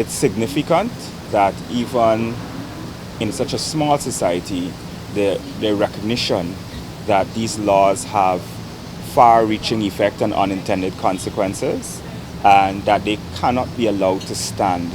it's significant that even in such a small society, the recognition that these laws have far-reaching effect and unintended consequences, and that they cannot be allowed to stand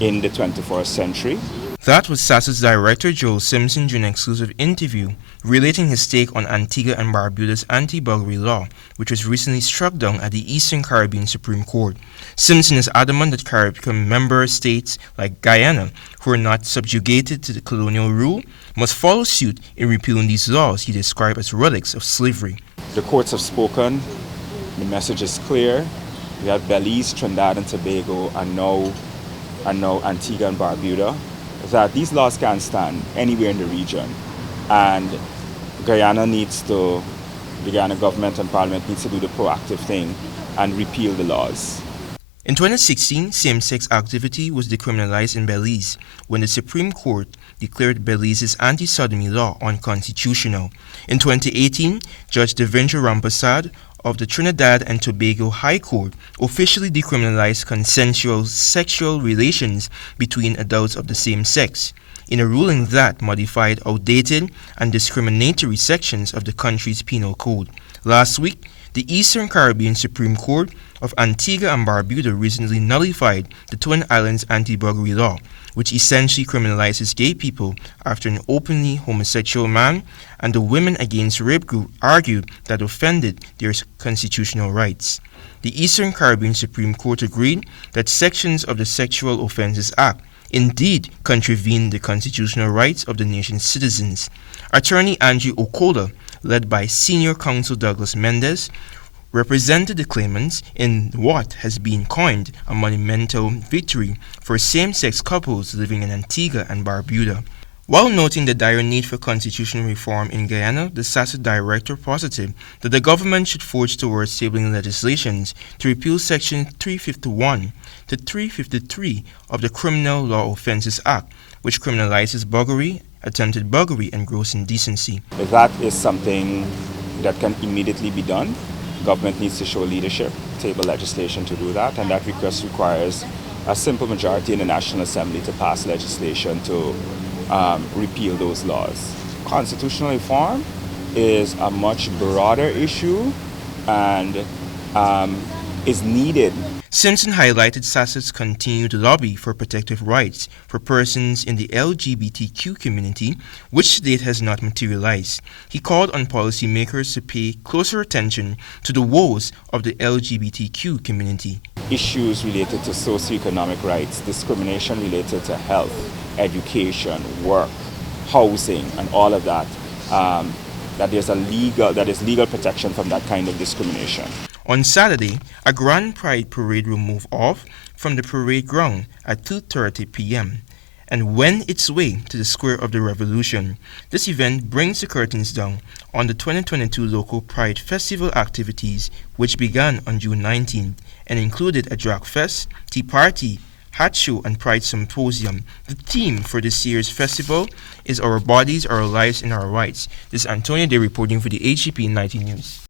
in the 21st century. That was Sasod's Director Joel Simpson during an exclusive interview relating his take on Antigua and Barbuda's anti-buggery law, which was recently struck down at the Eastern Caribbean Supreme Court. Simpson is adamant that CARICOM member states like Guyana, who are not subjugated to the colonial rule, must follow suit in repealing these laws he described as relics of slavery. The courts have spoken, the message is clear. We have Belize, Trinidad and Tobago, and now Antigua and Barbuda, that these laws can't stand anywhere in the region, and the Guyana government and parliament needs to do the proactive thing and repeal the laws. In 2016, same-sex activity was decriminalized in Belize when the Supreme Court declared Belize's anti-sodomy law unconstitutional. In 2018, Judge Devendra Rampersad of the Trinidad and Tobago High Court officially decriminalized consensual sexual relations between adults of the same sex, in a ruling that modified outdated and discriminatory sections of the country's penal code. Last week, the Eastern Caribbean Supreme Court of Antigua and Barbuda recently nullified the Twin Islands anti-buggery law, which essentially criminalizes gay people after an openly homosexual man and the Women Against Rape group argued that offended their constitutional rights. The Eastern Caribbean Supreme Court agreed that sections of the Sexual Offences Act indeed contravene the constitutional rights of the nation's citizens. Attorney Andrew Okola, led by senior counsel Douglas Mendez, represented the claimants in what has been coined a monumental victory for same-sex couples living in Antigua and Barbuda. While noting the dire need for constitutional reform in Guyana, the Sasod director posited that the government should forge towards tabling legislations to repeal Section 351 to 353 of the Criminal Law Offences Act, which criminalizes buggery, attempted buggery, and gross indecency. If that is something that can immediately be done, government needs to show leadership, table legislation to do that, and that request requires a simple majority in the National Assembly to pass legislation to repeal those laws. Constitutional reform is a much broader issue and is needed. Simpson highlighted Sasod's continued lobby for protective rights for persons in the LGBTQ community, which to date has not materialized. He called on policymakers to pay closer attention to the woes of the LGBTQ community. Issues related to socioeconomic rights, discrimination related to health, education, work, housing, and all of that, that is legal protection from that kind of discrimination. On Saturday, a Grand Pride parade will move off from the parade ground at 2:30 p.m. and wend its way to the Square of the Revolution. This event brings the curtains down on the 2022 local Pride Festival activities, which began on June 19th and included a drag fest, tea party, hat show, and Pride Symposium. The theme for this year's festival is Our Bodies, Our Lives, and Our Rights. This is Antonio Dey reporting for the HGP 19 News.